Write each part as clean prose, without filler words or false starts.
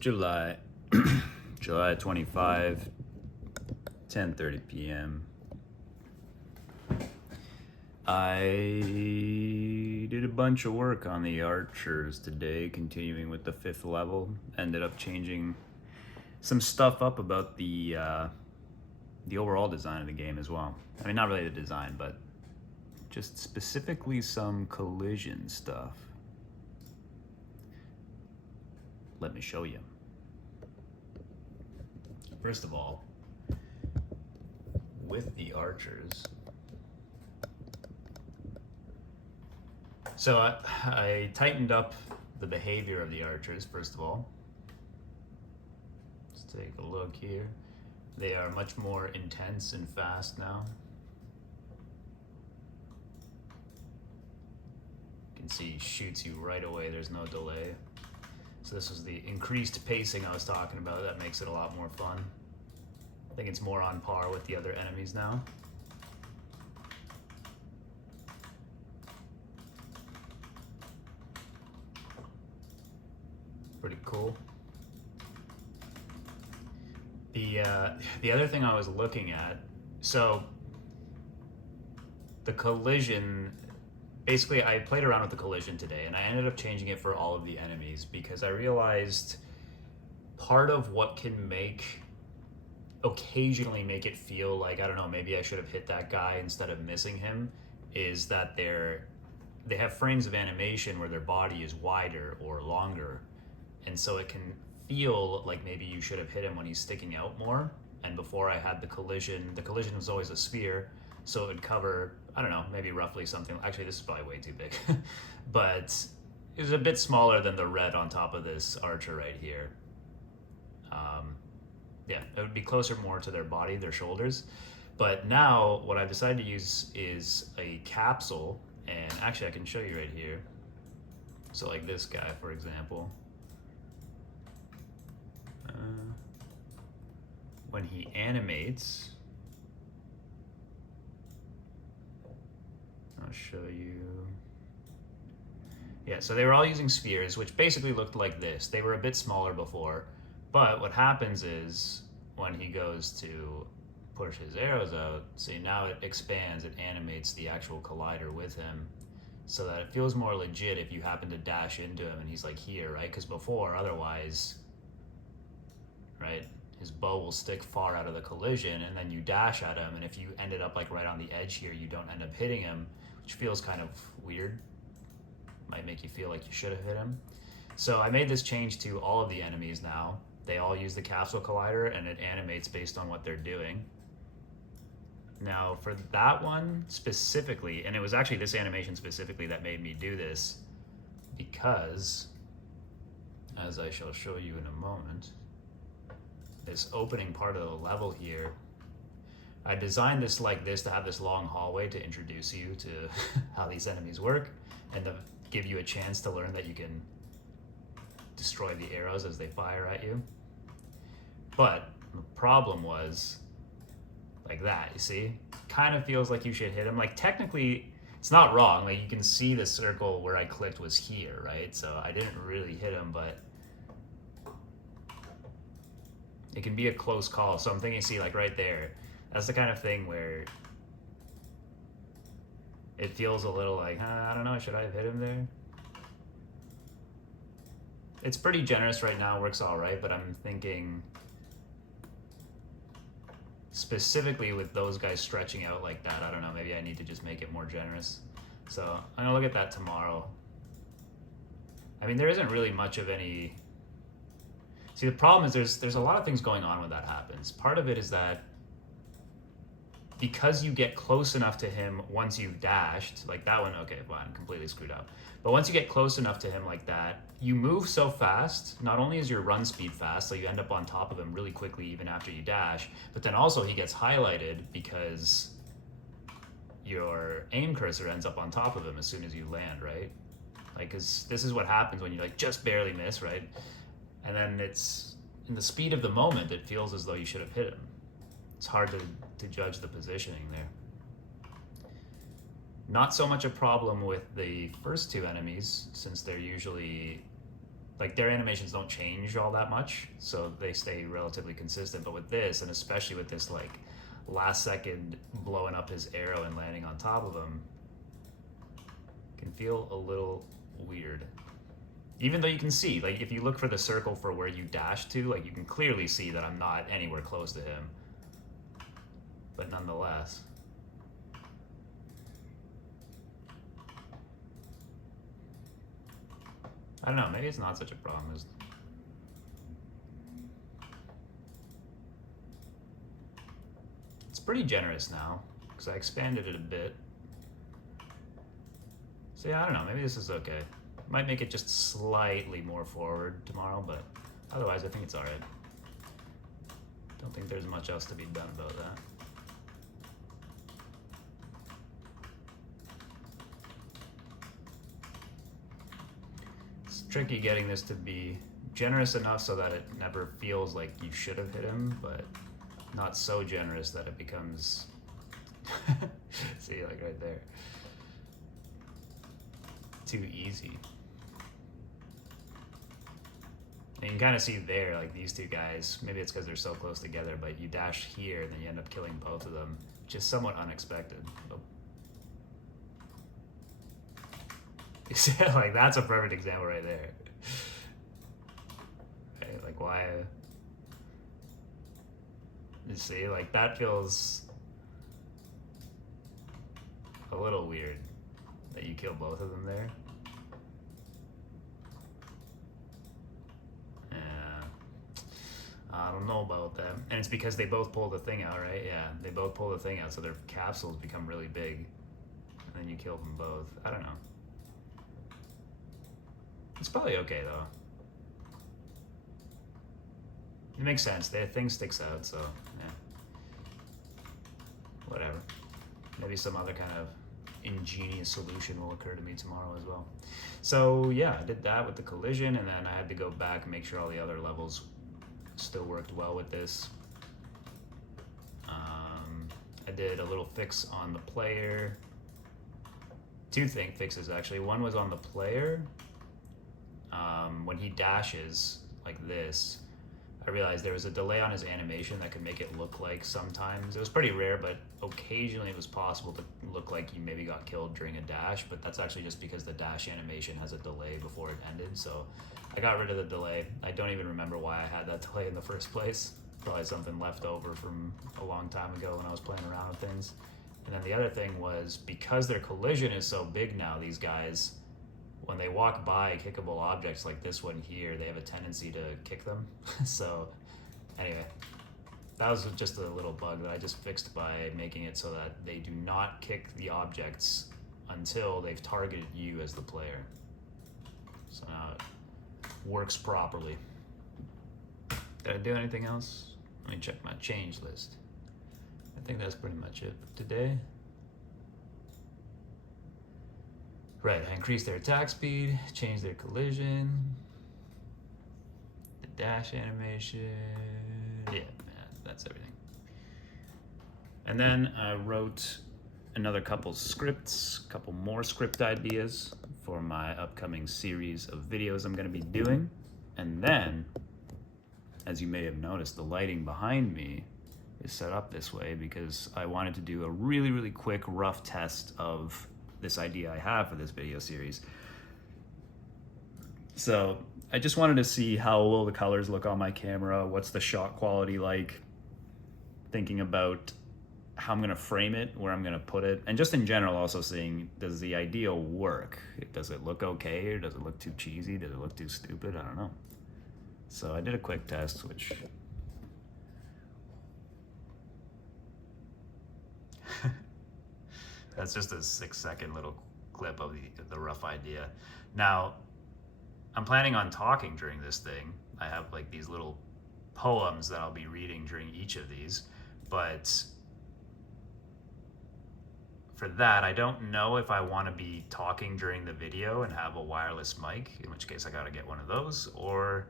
July, July 25, 10:30 p.m. I did a bunch of work on the archers today, continuing with the 5th level. Ended up changing some stuff up about the overall design of the game as well. I mean, not really the design, but just specifically some collision stuff. Let me show you. First of all, with the archers, so I tightened up the behavior of the archers, first of all. Let's take a look here. They are much more intense and fast now. You can see he shoots you right away, there's no delay. So this was the increased pacing I was talking about. That makes it a lot more fun. I think it's more on par with the other enemies now. Pretty cool. The other thing I was looking at, so the collision, basically I played around with the collision today and I ended up changing it for all of the enemies because I realized part of what can occasionally make it feel like, I don't know, maybe I should have hit that guy instead of missing him, is that they have frames of animation where their body is wider or longer, and so it can feel like maybe you should have hit him when he's sticking out more. And before I had the collision was always a sphere, so it would cover, I don't know, maybe roughly something. Actually, this is probably way too big, but it was a bit smaller than the red on top of this archer right here. Yeah, it would be closer more to their body, their shoulders. But now what I've decided to use is a capsule, and actually I can show you right here. So like this guy, for example. When he animates, I'll show you. Yeah, so they were all using spheres, which basically looked like this. They were a bit smaller before, but what happens is when he goes to push his arrows out, see, now it expands, it animates the actual collider with him, so that it feels more legit if you happen to dash into him and he's like here, right? Because before, otherwise, right, his bow will stick far out of the collision and then you dash at him, and if you ended up like right on the edge here, you don't end up hitting him, which feels kind of weird. Might make you feel like you should have hit him. So I made this change to all of the enemies now. They all use the capsule collider and it animates based on what they're doing. Now for that one specifically, and it was actually this animation specifically that made me do this, because, as I shall show you in a moment, this opening part of the level here, I designed this like this to have this long hallway to introduce you to how these enemies work and to give you a chance to learn that you can destroy the arrows as they fire at you. But the problem was like that, you see? Kind of feels like you should hit him. Like technically, it's not wrong. Like you can see the circle where I clicked was here, right? So I didn't really hit him, but it can be a close call. So I'm thinking, see, like right there, that's the kind of thing where it feels a little like, I don't know, should I have hit him there? It's pretty generous right now, works all right, but I'm thinking specifically with those guys stretching out like that, I don't know, maybe I need to just make it more generous. So I'm gonna look at that tomorrow. I mean, there isn't really much of any. See, the problem is there's a lot of things going on when that happens. Part of it is that because you get close enough to him once you've dashed, like that one, okay, fine, completely screwed up. But once you get close enough to him like that, you move so fast, not only is your run speed fast, so you end up on top of him really quickly even after you dash, but then also he gets highlighted because your aim cursor ends up on top of him as soon as you land, right? Like, cause this is what happens when you like just barely miss, right? And then it's, in the speed of the moment, it feels as though you should have hit him. It's hard to judge the positioning there. Not so much a problem with the first two enemies, since they're usually like their animations don't change all that much, so they stay relatively consistent. But with this, and especially with this like last second blowing up his arrow and landing on top of him, can feel a little weird. Even though you can see, like if you look for the circle for where you dash to, like you can clearly see that I'm not anywhere close to him. But nonetheless. I don't know, maybe it's not such a problem. It's pretty generous now, because I expanded it a bit. So yeah, I don't know, maybe this is okay. Might make it just slightly more forward tomorrow, but otherwise I think it's alright. Don't think there's much else to be done about that. It's tricky getting this to be generous enough so that it never feels like you should have hit him, but not so generous that it becomes see, like right there, too easy. And you can kind of see there, like these two guys, maybe it's because they're so close together, but you dash here and then you end up killing both of them. Just somewhat unexpected. Oh. You see, like that's a perfect example right there. Right, like why? You see, like that feels a little weird that you kill both of them there. I don't know about that. And it's because they both pull the thing out, right? Yeah, they both pull the thing out, so their capsules become really big. And then you kill them both. I don't know. It's probably okay, though. It makes sense. The thing sticks out, so, yeah. Whatever. Maybe some other kind of ingenious solution will occur to me tomorrow as well. So, yeah, I did that with the collision, and then I had to go back and make sure all the other levels still worked well with this. I did a little fix on the player. Two fixes actually. One was on the player. When he dashes like this, I realized there was a delay on his animation that could make it look like sometimes, it was pretty rare, but occasionally it was possible to look like you maybe got killed during a dash, but that's actually just because the dash animation has a delay before it ended. So I got rid of the delay. I don't even remember why I had that delay in the first place. Probably something left over from a long time ago when I was playing around with things. And then the other thing was, because their collision is so big now, these guys, when they walk by kickable objects like this one here, they have a tendency to kick them. So anyway, that was just a little bug that I just fixed by making it so that they do not kick the objects until they've targeted you as the player. So now it works properly. Did I do anything else? Let me check my change list. I think that's pretty much it for today. Right, I increased their attack speed, changed their collision, the dash animation, yeah, that's everything. And then I wrote another couple scripts, couple more script ideas for my upcoming series of videos I'm gonna be doing. And then, as you may have noticed, the lighting behind me is set up this way because I wanted to do a really, really quick rough test of this idea I have for this video series. So I just wanted to see how will the colors look on my camera, what's the shot quality like, thinking about how I'm gonna frame it, where I'm gonna put it, and just in general also seeing, does the idea work? Does it look okay, or does it look too cheesy? Does it look too stupid? I don't know. So I did a quick test, which that's just a 6-second little clip of the rough idea. Now, I'm planning on talking during this thing. I have like these little poems that I'll be reading during each of these, but for that, I don't know if I want to be talking during the video and have a wireless mic, in which case I gotta get one of those, or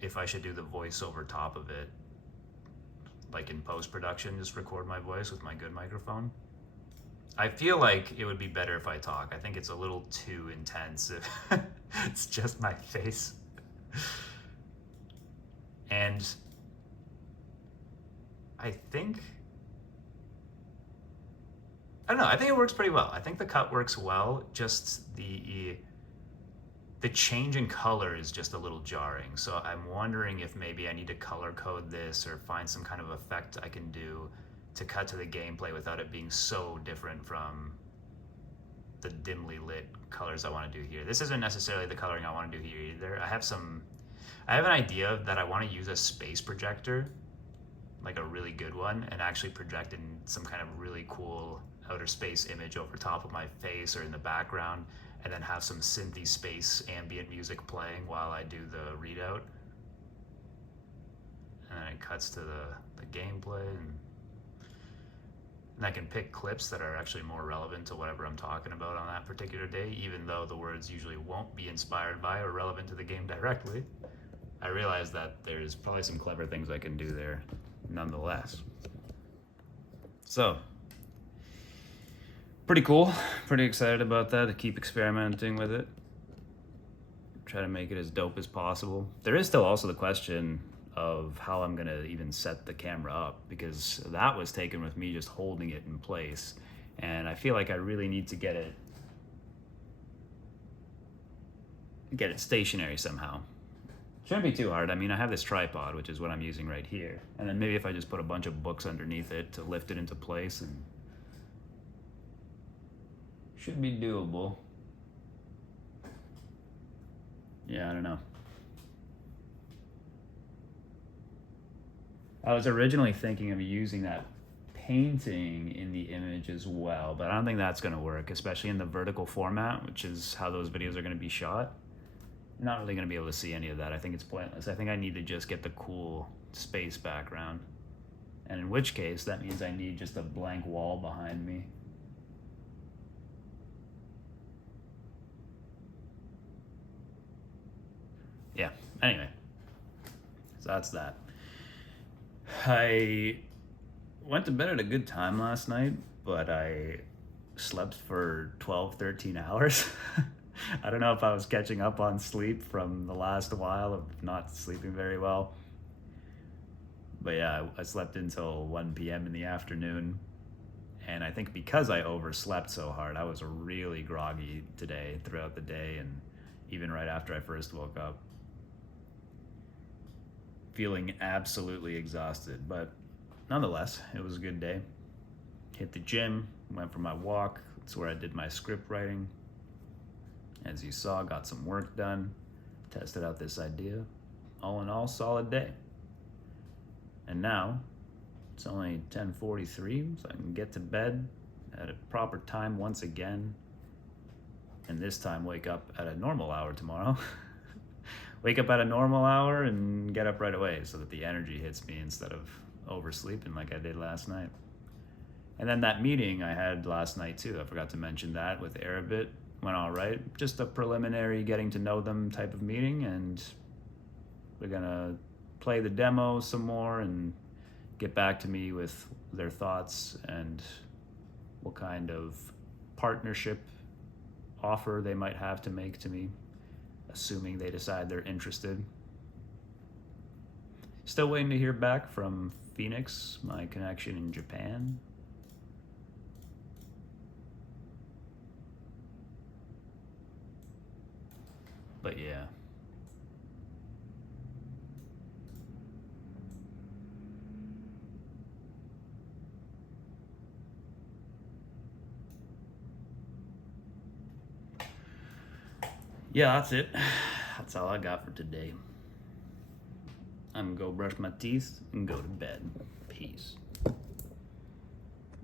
if I should do the voice over top of it, like in post-production, just record my voice with my good microphone. I feel like it would be better if I talk. I think it's a little too intense if it's just my face. And I think, I don't know, I think it works pretty well. I think the cut works well, just the change in color is just a little jarring. So I'm wondering if maybe I need to color code this or find some kind of effect I can do to cut to the gameplay without it being so different from the dimly lit colors I want to do here. This isn't necessarily the coloring I want to do here either. I have an idea that I want to use a space projector, like a really good one, and actually project in some kind of really cool outer space image over top of my face or in the background, and then have some synthy space ambient music playing while I do the readout. And then it cuts to the gameplay, and I can pick clips that are actually more relevant to whatever I'm talking about on that particular day, even though the words usually won't be inspired by or relevant to the game directly. I realize that there's probably some clever things I can do there nonetheless. So, pretty cool. Pretty excited about that, to keep experimenting with it. Try to make it as dope as possible. There is still also the question of how I'm gonna even set the camera up, because that was taken with me just holding it in place, and I feel like I really need to get it stationary somehow. Shouldn't be too hard. I mean, I have this tripod, which is what I'm using right here, and then maybe if I just put a bunch of books underneath it to lift it into place, and should be doable. Yeah, I don't know. I was originally thinking of using that painting in the image as well, but I don't think that's going to work, especially in the vertical format, which is how those videos are going to be shot. I'm not really going to be able to see any of that. I think it's pointless. I think I need to just get the cool space background, and in which case that means I need just a blank wall behind me. Yeah, anyway, so that's that. I went to bed at a good time last night, but I slept for 12, 13 hours. I don't know if I was catching up on sleep from the last while of not sleeping very well. But yeah, I slept until 1 p.m. in the afternoon. And I think because I overslept so hard, I was really groggy today throughout the day, and even right after I first woke up. Feeling absolutely exhausted, but nonetheless, it was a good day. Hit the gym, went for my walk. That's where I did my script writing. As you saw, got some work done, tested out this idea. All in all, solid day. And now, it's only 10:43, so I can get to bed at a proper time once again, and this time wake up at a normal hour tomorrow. Wake up at a normal hour and get up right away so that the energy hits me instead of oversleeping like I did last night. And then that meeting I had last night too, I forgot to mention that, with Arabit, went all right. Just a preliminary getting to know them type of meeting, and we're gonna play the demo some more and get back to me with their thoughts and what kind of partnership offer they might have to make to me, assuming they decide they're interested. Still waiting to hear back from Phoenix, my connection in Japan. But yeah. Yeah, that's it. That's all I got for today. I'm gonna go brush my teeth and go to bed. Peace.